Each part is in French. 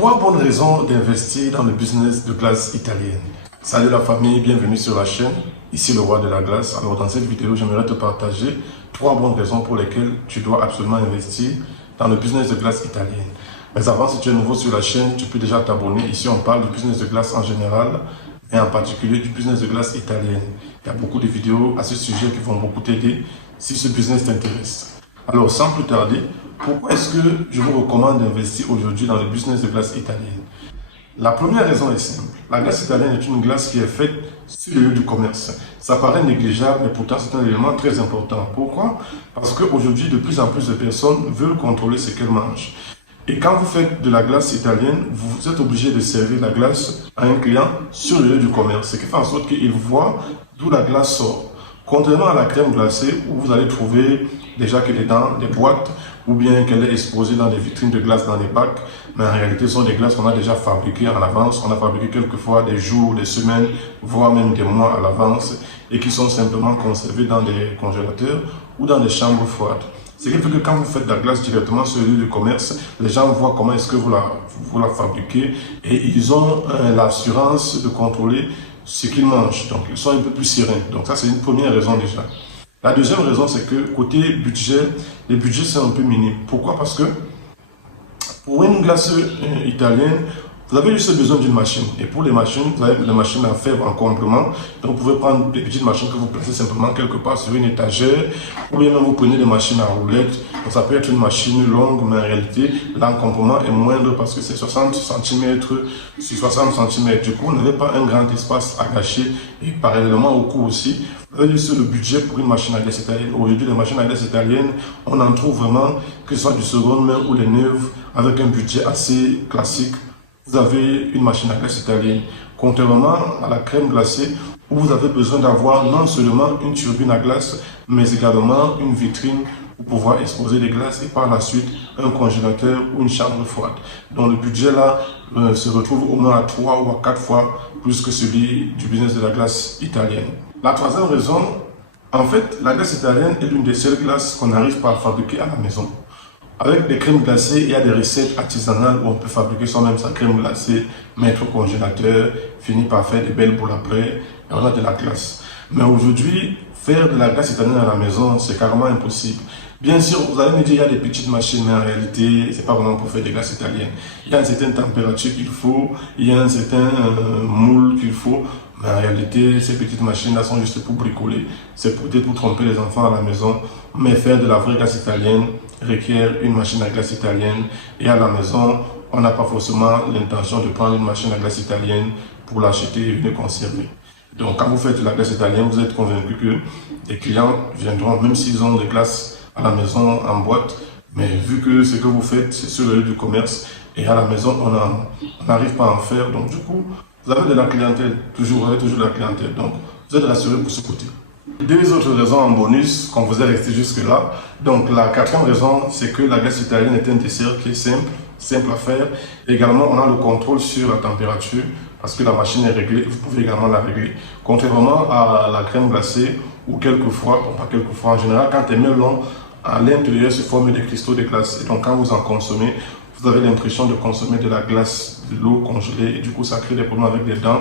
Trois bonnes raisons d'investir dans le business de glace italienne. Salut la famille, bienvenue sur la chaîne. Ici le roi de la glace. Alors dans cette vidéo, j'aimerais te partager trois bonnes raisons pour lesquelles tu dois absolument investir dans le business de glace italienne. Mais avant, si tu es nouveau sur la chaîne, tu peux déjà t'abonner. Ici, on parle du business de glace en général et en particulier du business de glace italienne. Il y a beaucoup de vidéos à ce sujet qui vont beaucoup t'aider si ce business t'intéresse. Alors sans plus tarder, pourquoi est-ce que je vous recommande d'investir aujourd'hui dans le business de glace italienne? La première raison est simple. La glace italienne est une glace qui est faite sur le lieu du commerce. Ça paraît négligeable, mais pourtant c'est un élément très important. Pourquoi? Parce qu'aujourd'hui, de plus en plus de personnes veulent contrôler ce qu'elles mangent. Et quand vous faites de la glace italienne, vous êtes obligé de servir la glace à un client sur le lieu du commerce. Ce qui fait en sorte qu'il voit d'où la glace sort. Contrairement à la crème glacée où vous allez trouver déjà qu'elle est dans des boîtes ou bien qu'elle est exposée dans des vitrines de glace dans les bacs, mais en réalité ce sont des glaces qu'on a déjà fabriquées en avance. On a fabriqué quelquefois des jours, des semaines, voire même des mois à l'avance et qui sont simplement conservées dans des congélateurs ou dans des chambres froides. Ce qui fait que quand vous faites de la glace directement sur le lieu du commerce, les gens voient comment est-ce que vous la fabriquez et ils ont l'assurance de contrôler ce qu'ils mangent. Donc, ils sont un peu plus sereins. Donc, ça, c'est une première raison déjà. La deuxième raison, c'est que côté budget, les budgets sont un peu minimes. Pourquoi? Parce que pour une glace italienne, vous avez juste besoin d'une machine. Et pour les machines, vous avez des machines à faire en complément. Donc, vous pouvez prendre des petites machines que vous placez simplement quelque part sur une étagère. Ou bien même vous prenez des machines à roulettes. Donc, ça peut être une machine longue, mais en réalité, l'encombrement est moindre parce que c'est 60 cm sur 60 cm. Du coup, vous n'avez pas un grand espace à gâcher. Et parallèlement au coût aussi, vous avez juste le budget pour une machine à glace italienne. Aujourd'hui, les machines à glace italiennes, on en trouve vraiment, que ce soit du seconde main ou les neuves, avec un budget assez classique. Vous avez une machine à glace italienne, contrairement à la crème glacée où vous avez besoin d'avoir non seulement une turbine à glace, mais également une vitrine pour pouvoir exposer des glaces et par la suite un congélateur ou une chambre froide. Donc le budget là se retrouve au moins à 3 ou à 4 fois plus que celui du business de la glace italienne. La troisième raison, en fait, la glace italienne est l'une des seules glaces qu'on n'arrive pas à fabriquer à la maison. Avec des crèmes glacées, il y a des recettes artisanales où on peut fabriquer soi-même sa crème glacée, mettre au congélateur, finir par faire des belles boules après, et on a de la glace. Mais aujourd'hui, faire de la glace italienne à la maison, c'est carrément impossible. Bien sûr, vous allez me dire qu'il y a des petites machines, mais en réalité, c'est pas vraiment pour faire des glaces italiennes. Il y a une certaine température qu'il faut, il y a un certain moule qu'il faut, mais en réalité, ces petites machines-là sont juste pour bricoler. C'est peut-être pour tromper les enfants à la maison, mais faire de la vraie glace italienne requiert une machine à glace italienne. Et à la maison, on n'a pas forcément l'intention de prendre une machine à glace italienne pour l'acheter et venir conserver. Donc, quand vous faites de la glace italienne, vous êtes convaincu que les clients viendront, même s'ils ont des glaces à la maison en boîte, mais vu que ce que vous faites, c'est sur le lieu du commerce, et à la maison, on n'arrive pas à en faire. Donc, du coup, vous avez de la clientèle, vous avez toujours de la clientèle. Donc, vous êtes rassuré pour ce côté. Deux autres raisons en bonus qu'on vous est resté jusque-là. Donc, la quatrième raison, c'est que la glace italienne est un dessert qui est simple à faire. Également, on a le contrôle sur la température parce que la machine est réglée. Vous pouvez également la régler. Contrairement à la crème glacée, où quelquefois, bon, pas quelquefois, en général, quand elle est long, à l'intérieur se forment des cristaux de glace. Et donc, quand vous en consommez, vous avez l'impression de consommer de la glace, de l'eau congelée. Et du coup, ça crée des problèmes avec les dents.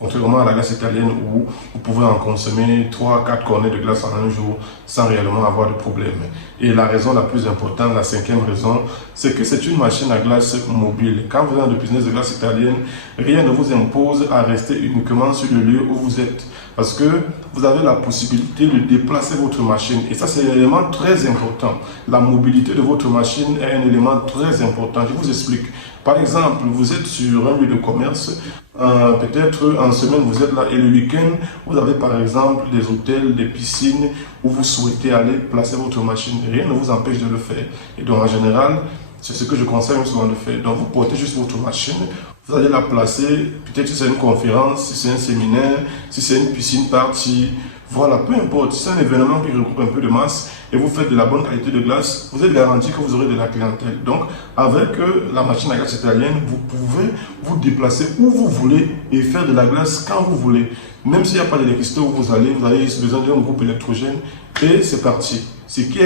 Contrairement à la glace italienne où vous pouvez en consommer 3-4 cornets de glace en un jour sans réellement avoir de problème. Et la raison la plus importante, la cinquième raison, c'est que c'est une machine à glace mobile. Quand vous êtes dans le business de glace italienne, rien ne vous impose à rester uniquement sur le lieu où vous êtes. Parce que vous avez la possibilité de déplacer votre machine. Et ça, c'est un élément très important. La mobilité de votre machine est un élément très important. Je vous explique. Par exemple, vous êtes sur un lieu de commerce, peut-être en semaine vous êtes là et le week-end, vous avez par exemple des hôtels, des piscines où vous souhaitez aller placer votre machine. Rien ne vous empêche de le faire. Et donc en général, c'est ce que je conseille souvent de faire. Donc vous portez juste votre machine, vous allez la placer, peut-être si c'est une conférence, si c'est un séminaire, si c'est une piscine party, voilà, peu importe, si c'est un événement qui regroupe un peu de masse et vous faites de la bonne qualité de glace, vous êtes garanti que vous aurez de la clientèle. Donc, avec la machine à glace italienne, vous pouvez vous déplacer où vous voulez et faire de la glace quand vous voulez. Même s'il n'y a pas d'électricité où vous avez besoin d'un groupe électrogène, et c'est parti. Ce qui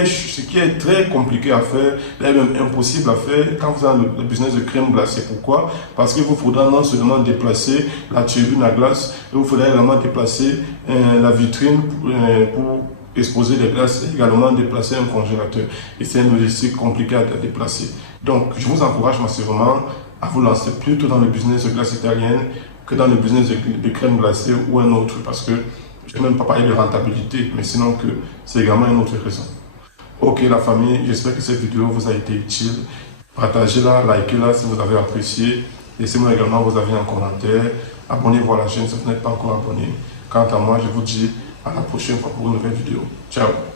est très compliqué à faire, et même impossible à faire quand vous avez le business de crème glacée. Pourquoi? Parce qu'il vous faudra non seulement déplacer la turbine à glace, il vous faudra également déplacer la vitrine pour exposer les glaces et également déplacer un congélateur. Et c'est une logistique compliquée à déplacer. Donc, je vous encourage massivement à vous lancer plutôt dans le business de glace italienne que dans le business de crème glacée ou un autre, parce que je n'ai même pas parlé de rentabilité, mais sinon que c'est également une autre raison. Ok la famille, j'espère que cette vidéo vous a été utile. Partagez-la, likez-la si vous avez apprécié. Laissez-moi également vos avis en commentaire. Abonnez-vous à la chaîne si vous n'êtes pas encore abonné. Quant à moi, je vous dis à la prochaine fois pour une nouvelle vidéo. Ciao.